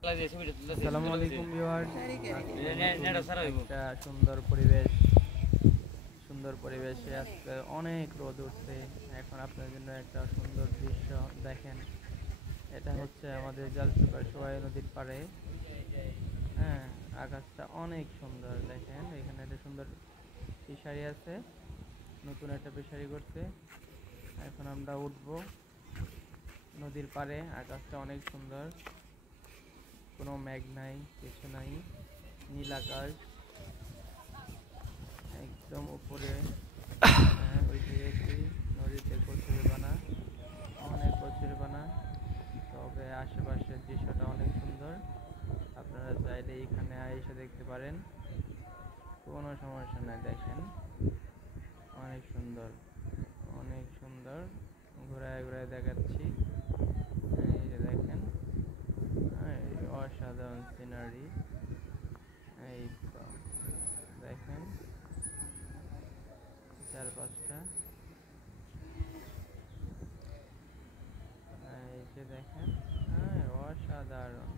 আসসালামু আলাইকুম ভিউয়ার্স, একটা সুন্দর পরিবেশে আজকে অনেক রোদ উঠছে। এখন আপনাদের জন্য একটা সুন্দর দৃশ্য দেখেন। এটা হচ্ছে আমাদের জালসুপার সোয়াই নদীর পাড়ে। হ্যাঁ, আকাশটা অনেক সুন্দর দেখেন। এখানে একটা সুন্দর ফিশারি আছে, নতুন একটা ফিশারি করছে। এখন আমরা উঠবো নদীর পাড়ে। আকাশটা অনেক সুন্দর, কোনো মেঘ নাই, কিছু নাই, নীল আকাশ একদম উপরে। ওই যে দেখি নদীতে কচুরিপানা, অনেক কচুরিপানা। তবে আশেপাশের দৃশ্যটা অনেক সুন্দর। আপনারা চাইলে এখানে এসে দেখতে পারেন, কোনো সমস্যা নাই। দেখেন অনেক সুন্দর, অনেক সুন্দর। ঘুরায় ঘুরায় দেখাচ্ছি। এই যে দেখেন, অসাধারণ সিনারি। এই তো দেখেন চারপাশটা, এই যে দেখেন, অসাধারণ।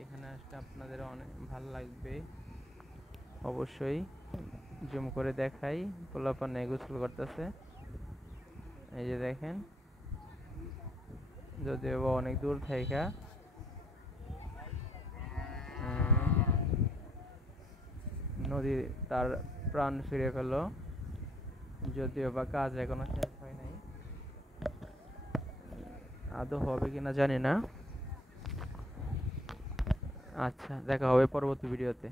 এখানে আসলে আপনাদের অনেক ভালো লাগবে অবশ্যই। জুম করে দেখাই, পোলাপানে গোসল করতেছে। এই যে দেখেন, যদিও অনেক দূর থেকে নদী তার প্রাণ ফিরে পেল, যদিও বা কাজ এখনো শেষ হয় নাই। আদৌ হবে কিনা জানি না। আচ্ছা, দেখা হবে পরবর্তী ভিডিওতে।